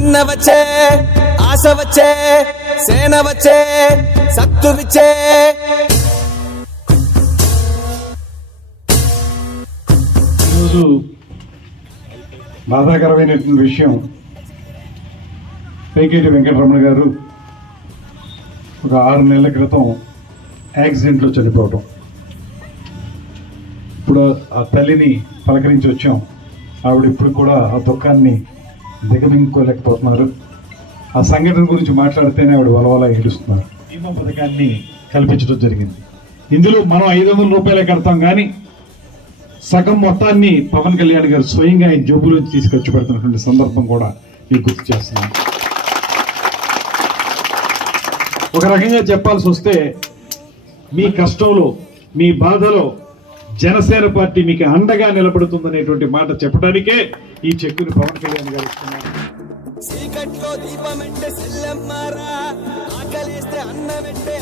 అన్న వచ్చే ఆశ వచ్చే సేన వచ్చే సత్తు విచ్చే ఈరోజు బాధాకరమైనటువంటి విషయం పేకేటి వెంకటరమణ గారు ఒక 6 నెలల క్రితం యాక్సిడెంట్లో చనిపోవటం. ఇప్పుడు ఆ తల్లిని పలకరించి వచ్చాం. ఆవిడ ఇప్పుడు కూడా ఆ దుఃఖాన్ని దిగమింగుకోలేకపోతున్నారు. ఆ సంఘటన గురించి మాట్లాడితేనే ఆవిడ వలవలా ఏడుస్తున్నారు. బీమా పథకాన్ని కల్పించడం జరిగింది. ఇందులో మనం 500 రూపాయలే కడతాం, కానీ సగం మొత్తాన్ని పవన్ కళ్యాణ్ గారు స్వయంగా ఆయన జోబులోంచి తీసుకొచ్చి పెడుతున్నటువంటి సందర్భం కూడా మీకు గుర్తు చేస్తున్నాను. ఒక రకంగా చెప్పాల్సి వస్తే మీ కష్టంలో మీ బాధలో జనసేన పార్టీ మీకు అండగా నిలబడుతుందనేటువంటి మాట చెప్పడానికే ఈ చెక్కుని పవన్ కళ్యాణ్ గారు ఇస్తున్నారు. చీకట్లో దీపం అంటే సెల్లమ్మారా, ఆకలిస్తే అన్నం అంటే